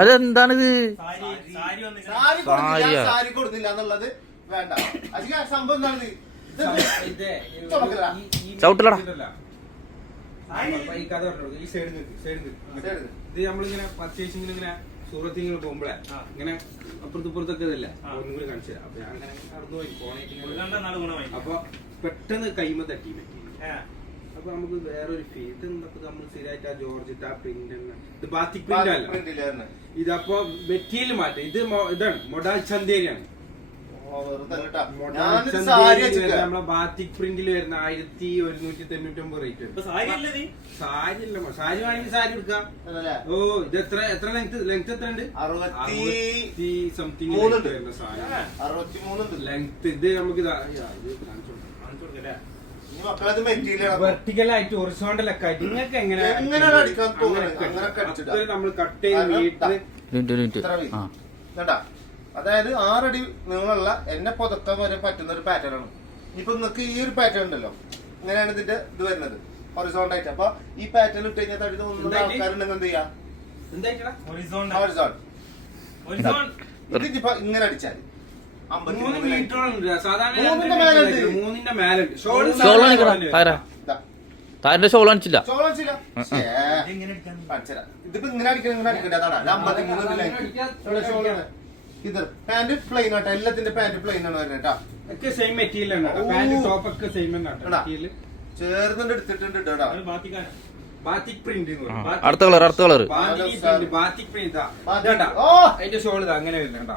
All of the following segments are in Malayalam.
അതെന്താണിത്? സാരി കൊടുത്തില്ല എന്നുള്ളത് വേണ്ട. സംഭവം ചവിട്ടലടാ. സാരി ഈ കഥ പറഞ്ഞോളൂ. ഈ സൈഡ് നിൽക്ക് സൈഡ് നിൽക്ക് ഇത്. നമ്മളിങ്ങനെ പർച്ചേസിങ്ങിന് ഇങ്ങനെ സൂറത്തിൽ ഇങ്ങനെ പോകുമ്പോഴേ ഇങ്ങനെ അപ്പുറത്ത് ഇപ്പുറത്തൊക്കെ ഇതല്ലേ. ഒന്നും കൂടി കാണിച്ചു തരാം. അപ്പൊ ഞാൻ അങ്ങനെ നടന്നു പോയി ഗുണമായി. അപ്പൊ പെട്ടെന്ന് കൈമ തട്ടി. അപ്പൊ നമുക്ക് വേറൊരു ഫീൽ ഇത് എന്തൊക്കെ നമ്മൾ സ്ഥിരമായിട്ട് ആ ജോർജിട്ട് ആ പ്രിന്റ് ഇത് ബാത്തിക് പ്രിന്റ് അല്ല. ഇതപ്പോ മെറ്റീരിയൽ മാറ്റം. ഇത് ഇതാണ്. മൊഡാൽ ചന്തേരിയാണ്. വരുന്ന നമ്മളെ ബാത്തിക് പ്രിന്റിൽ വരുന്ന ആയിരത്തി ഒരുന്നൂറ്റി തൊണ്ണൂറ്റി ഒമ്പത് റേറ്റ് ഇപ്പൊ സാരി അല്ലേ സാരി അല്ല മോ- സാരി വേണമെങ്കിൽ സാരി എടുക്കാം? ഓ ഇത് എത്ര എത്ര ലെങ്ത് ലെങ്ത് എത്ര ഉണ്ട്? അറുപത്തി സംതിങ്. വരുന്ന സാരി. അറുപത്തി മൂന്ന് ലെങ്ത് ഇത് നമുക്ക് ഇതാ യാ, ഇത് കാണിച്ചു കൊടുക്കാം. മെറ്റീരിയൽ വെർട്ടിക്കൽ ആയിട്ട് ഒറിസോണ്ടൽ ഒക്കെ ആയിട്ട് നിങ്ങൾക്ക് എങ്ങനെ എങ്ങനെയാണ് അടിക്കാൻ തോന്നുന്നത്? അങ്ങനെ അങ്ങനെയൊക്കെ അടിച്ചിടാം. നമ്മൾ കട്ട് ചെയ്ത് നീട്ട്. Minute minute. ആ. കേട്ടാ. അതായത് ആറടി നീളമുള്ള എന്നെ പുതക്കാൻ വരെ പറ്റുന്ന ഒരു പാറ്റേൺ ആണ്. ഇപ്പൊ നിങ്ങൾക്ക് ഈ ഒരു പാറ്റേൺ ഉണ്ടല്ലോ. ഇങ്ങനെയാണ് ഇതിന്റെ ഇത് വരുന്നത്. ഹൊറിസോണ്ട് ആയിട്ട് അപ്പൊ ഈ പാറ്റേൺ ഇട്ട് കഴിഞ്ഞാൽ തടി തോന്നുന്ന? ആൾക്കാരുണ്ടെങ്കിൽ എന്ത് ചെയ്യാം? ഹൊറിസോൺ. ഇതിപ്പോ ഇങ്ങനെ അടിച്ചാൽ മൂന്ന് മീറ്റർ സാധാരണ മൂന്നിന്റെ മേലെ ഷോൾ ഷോൾ കാണിക്കടാ താരന്റെ ഷോൾ കാണിച്ചുതരാം ഇതിപ്പോ ഇങ്ങനെ അടിക്കണം ഇങ്ങനെ അടിക്കണ്ട? അതാണ്. ഇത് പാന്റ് പ്ലെയിൻ ആട്ടോ. എല്ലാത്തിന്റെ പാന്റ് പ്ലെയിൻ ആണ് വരുന്നത് കേട്ടാ. ഒക്കെ സെയിം മെറ്റീരിയൽ ആണ് ടോപ്പ് ഒക്കെ സെയിം ആണ് ചേർന്നിട്ട് എടുത്തിട്ടുണ്ട് കേട്ടാ. പ്രിന്റ് അടുത്ത കളർ അടുത്ത കളർ ബാത്തിക് പ്രിന്റ് ഇതാ ഓ. അതിന്റെ ഷോൾ ഇതാ അങ്ങനെ വരുന്നുണ്ടാ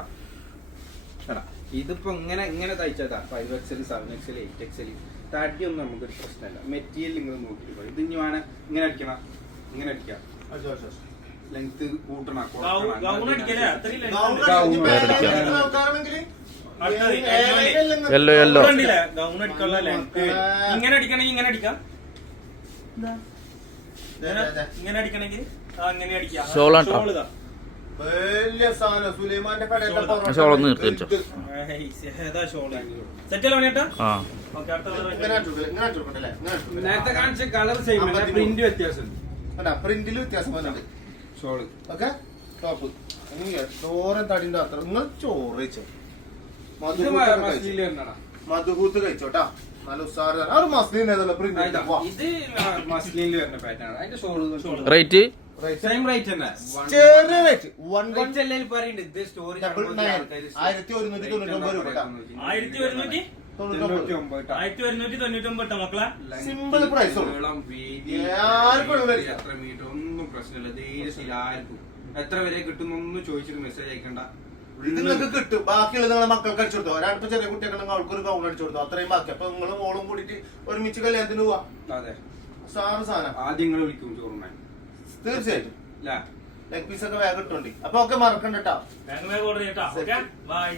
ഇതിപ്പോ ഇങ്ങനെ ഇങ്ങനെ തയ്ച്ചതാ five XL seven XL eight XL തടിയൊന്നും നമുക്കൊരു പ്രശ്നമല്ല. മെറ്റീരിയൽ നിങ്ങൾ നോക്കിയിട്ട് ഇത് ഇനി വേണം ഇങ്ങനെ അടിക്കണം. ഇങ്ങനെ അടിക്കാം. ലെങ്ത് കൂട്ടണം യെല്ലോ യെല്ലോ കണ്ടില്ലേ ഗൗൺ അടിക്കാനുള്ള ലെങ്ത് ഇങ്ങനെ അടിക്കണെങ്കിൽ ഇങ്ങനെ അടിക്കാം. ദേ, ഇങ്ങനെ ദേ, ദേ. ഇങ്ങനെ അടിക്കണമെങ്കിൽ ആ, ഇങ്ങനെ അടിക്കാം. ഷോൾ ഇതാ. വലിയ സാധനം. സുലൈമാന്റെ കടയിലെ നിർത്തി വെച്ചോ. അല്ലേ ആ. നേരത്തെ കാണിച്ച കളർ സെയിം പ്രിന്റ് വ്യത്യാസം. വന്നിട്ടുണ്ട് ഷോൾ. ഓക്കെ? ടോപ്പ് ഇനി ചോരൻ തടിന്റെ അത്ര നിങ്ങൾ ചോറ് കഴിച്ചോ? മധുഹൂത്ത് കഴിച്ചോട്ടാ നല്ല ഉസാറ് മസ്ലിൻ പ്രിന്റ് ഇത്. മസ്ലിനിൽ വരുന്ന പാറ്റേൺ ആണ്. അതിന്റെ shawl shawl. Rate same rate തന്നെ. ചെറിയ റേറ്റ് വൺ വൺ പറയുന്നുണ്ട് ഇത് സ്റ്റോറി ഡബിൾ നയൻ ആയിരത്തി ഒരുന്നൂറ്റി തൊണ്ണൂറ്റൊമ്പത് രൂപ കേട്ടോ. ആയിരത്തി ഒരുന്നൂറ്റി? തൊണ്ണൂറ്റൊമ്പത്. ആയിരത്തി ഒരുന്നൂറ്റി തൊണ്ണൂറ്റി ഒമ്പത് കേട്ടോ മക്കളെ Simple price ഉള്ളൂ. നീളം, വീതി, ആർക്കും ഉള്ളത് വീതി, എത്ര മീറ്റർ? ഒന്നും പ്രശ്നമില്ല. ധൈര്യത്തിൽ ആർക്കും. എത്ര വരെ കിട്ടുന്നൊന്നും ചോദിച്ചിട്ട് മെസ്സേജ് അയക്കണ്ട. ഇത് നിങ്ങൾക്ക് കിട്ടും. ബാക്കിയുള്ള നിങ്ങളെ മക്കൾക്ക് അടിച്ചു കൊടുത്തോ. ഒരാൾക്ക് ചെറിയ കുട്ടിയൊക്കെ അവൾക്കൊരു ഗൗൺ അടിച്ചു കൊടുത്തു? അത്രയും ബാക്കി. അപ്പൊ നിങ്ങൾ മോളും കൂടിയിട്ട് ഒരുമിച്ച് കല്യാണത്തിന് പോവാ. അതെ. സാറ് സാധനം. ആദ്യം നിങ്ങൾ വിളിക്കും ചോറുണ്ണാൻ. തീർച്ചയായിട്ടും. ലെഗ് പീസ് ഒക്കെ വേഗം ഇട്ടുണ്ട്. അപ്പൊ ഒക്കെ മറക്കണ്ട കേട്ടോ ഓർഡർ ചെയ്യട്ടോ ബൈ